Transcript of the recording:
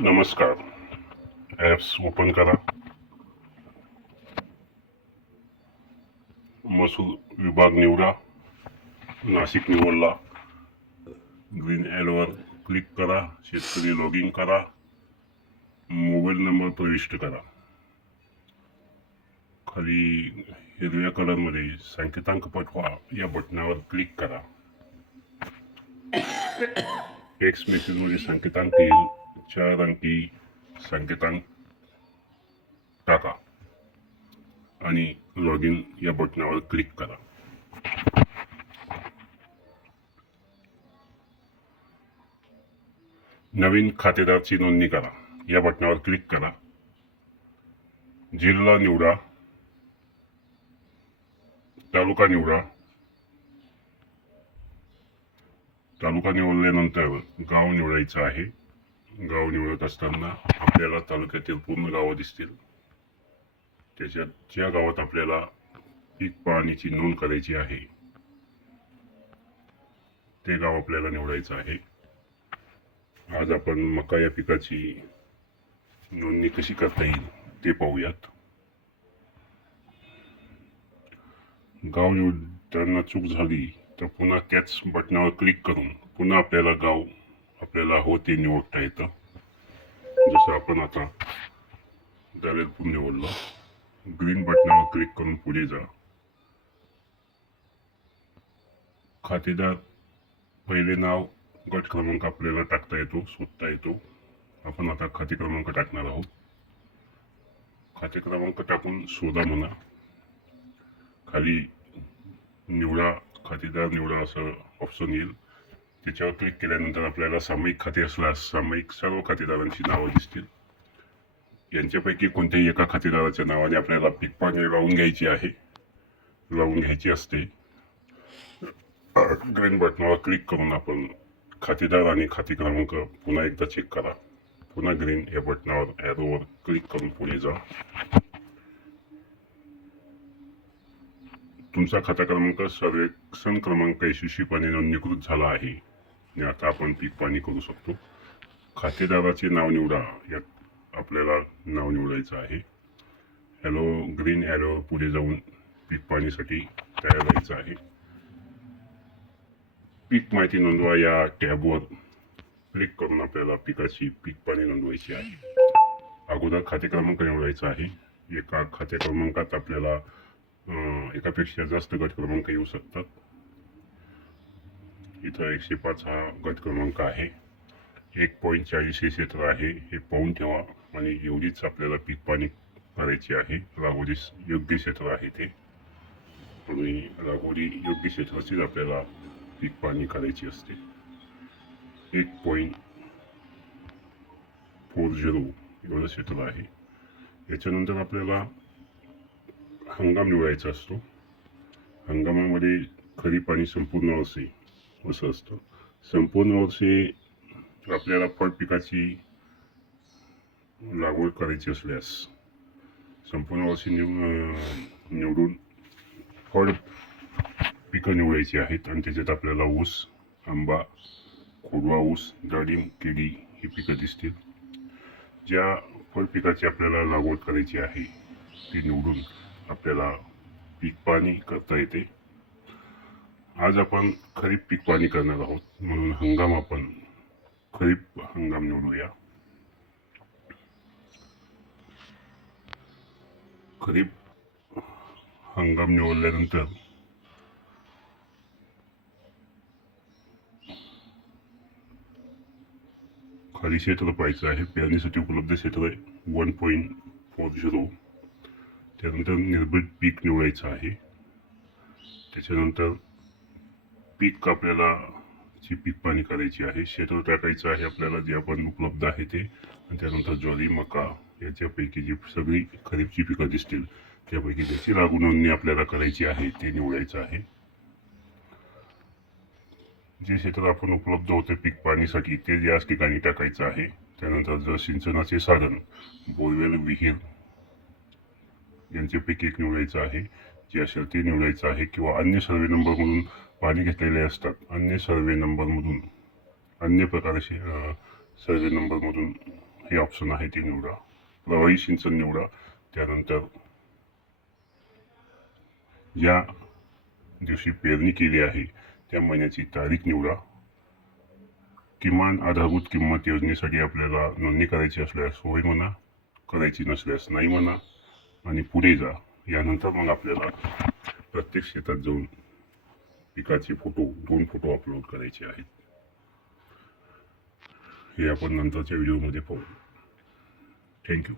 नमस्कार. Apps open करा. महसूल विभाग निवडा. नाशिक निवडला. ग्रीन ॲलवर क्लिक करा. शेतकरी लॉग इन करा. मोबाईल नंबर प्रविष्ट करा. खाली हिरव्या कलरमध्ये संकेतांक पाठवा. या बटनावर क्लिक करा. टेक्स्ट मेसेजमध्ये संकेतांक येईल. चार अंकी संकेतांक टाका आणि लॉग इन या बटनावर क्लिक करा. नवीन खातेदारची नोंदणी करा. या बटनावर क्लिक करा. जिल्हा निवडा. तालुका निवडा. तालुका निवडल्यानंतर गाव निवडायचं आहे. गाव निवडत असताना आपल्याला तालुक्यातील पूर्ण गावं दिसतील. त्याच्यात ज्या गावात आपल्याला पीक पाहणीची नोंद करायची आहे ते गाव आपल्याला निवडायचं आहे. आज आपण मका या पिकाची नोंदणी कशी करता येईल ते पाहूयात. गाव निवडताना चूक झाली तर पुन्हा त्याच बटनावर क्लिक करून पुन्हा आपल्याला गाव आपल्याला हो ते निवडता येतं. जसं आपण आता दरेलपूर निवडलं. ग्रीन बटनावर क्लिक करून पुढे जा. खातेदार पहिले नाव गट क्रमांक आपल्याला टाकता येतो शोधता येतो. आपण आता खाते क्रमांक टाकणार आहोत. खाते क्रमांक टाकून शोधा म्हणा. खाली निवडा खातेदार निवडा असं ऑप्शन येईल. त्याच्यावर क्लिक केल्यानंतर आपल्याला सामायिक खाते असल्यास सामायिक सर्व खातेदारांची नावं दिसतील यांच्यापैकी कोणत्याही एका खातेदाराच्या नावाने आपल्याला पीक पाणी लावून घ्यायची आहे लावून घ्यायची असते ग्रीन बटनावर क्लिक करून आपण खातेदार आणि खाते क्रमांक पुन्हा एकदा चेक करा पुन्हा ग्रीन या बटनावर ॲरोवर क्लिक करून पुढे जा तुमचा खाता क्रमांक सर्वेक्षण क्रमांक यशस्वीपणे नोंदणीकृत झाला आहे. आणि आता आपण पीक पाणी करू शकतो. खातेदाराचे नाव निवडा. यात आपल्याला नाव निवडायचं आहे. हॅलो ग्रीन ॲलो पुढे जाऊन पीक पाणीसाठी तयार व्हायचं आहे. पीक माहिती नोंदवा. या टॅबवर क्लिक करून आपल्याला पिकाची पीक पाणी नोंदवायची आहे. अगोदर खाते क्रमांक निवडायचा आहे. एका खाते क्रमांकात आपल्याला एकापेक्षा जास्त गट क्रमांक येऊ शकतात. इथं एकशे पाच हा गट क्रमांक आहे. एक पॉईंट चाळीस हे क्षेत्र आहे. हे पाहून ठेवा. आणि एवढीच आपल्याला पीक पाणी करायची आहे. लागवडीस योग्य क्षेत्र आहे ते. आणि लागवडी योग्य क्षेत्राचीच आपल्याला पीक पाणी करायची असते. एक पॉईंट फोर झिरो एवढं क्षेत्र आहे. याच्यानंतर आपल्याला हंगाम निवडायचा असतो. हंगामामध्ये खरीप आणि संपूर्ण वर्षे असं असतं. संपूर्ण वर्षे आपल्याला फळ पिकाची लागवड करायची असल्यास संपूर्ण वर्षी निव निवडून फळ पिकं निवडायची आहेत आणि त्याच्यात आपल्याला ऊस आंबा खोडवा ऊस डाळिंब केळी ही पिकं दिसतील. ज्या फळ पिकाची आपल्याला लागवड करायची आहे ती निवडून आपल्याला पीक पाणी करता येते. आज आपण खरीप पीक पाणी करणार आहोत. म्हणून हंगाम आपण खरीप हंगाम निवडूया. खरीप हंगाम निवडल्यानंतर खाली क्षेत्र पाहायचं आहे. पेरणीसाठी उपलब्ध क्षेत्र आहे. वन पॉईंट फोर झिरो त्यानंतर निर्भीड पीक निवडायचं आहे. त्याच्यानंतर पीक आपल्याला जी पीक पाणी करायची आहे शेतात टाकायचं आहे आपल्याला जे आपण उपलब्ध आहे ते. आणि त्यानंतर ज्वारी मका याच्यापैकी जी सगळी खरीपची पिकं दिसतील त्यापैकी त्याची लागून नोंदणी आपल्याला करायची आहे ते निवडायचं आहे. जे क्षेत्र आपण उपलब्ध होते पीक पाणीसाठी ते याच ठिकाणी टाकायचं आहे. त्यानंतर जर सिंचनाचे साधन बोरवेल विहीर यांच्यापैकी एक निवडायचं आहे जे असेल ते निवडायचं आहे किंवा अन्य सर्वे नंबरमधून पाणी घेतलेले असतात. अन्य सर्वे नंबरमधून अन्य प्रकारचे सर्वे नंबरमधून हे ऑप्शन आहे ते निवडा. प्रवाही सिंचन निवडा. त्यानंतर ज्या दिवशी पेरणी केली आहे त्या महिन्याची तारीख निवडा. किमान आधारभूत किंमत योजनेसाठी आपल्याला नोंदणी करायची असल्यास होय म्हणा करायची नसल्यास नाही म्हणा. आणि पुढे जा. यानंतर मग आपल्याला प्रत्येक शेतात जाऊन पिकाचे फोटो दोन फोटो अपलोड करायचे आहेत. हे आपण नंतरच्या व्हिडिओमध्ये पाहू. थँक्यू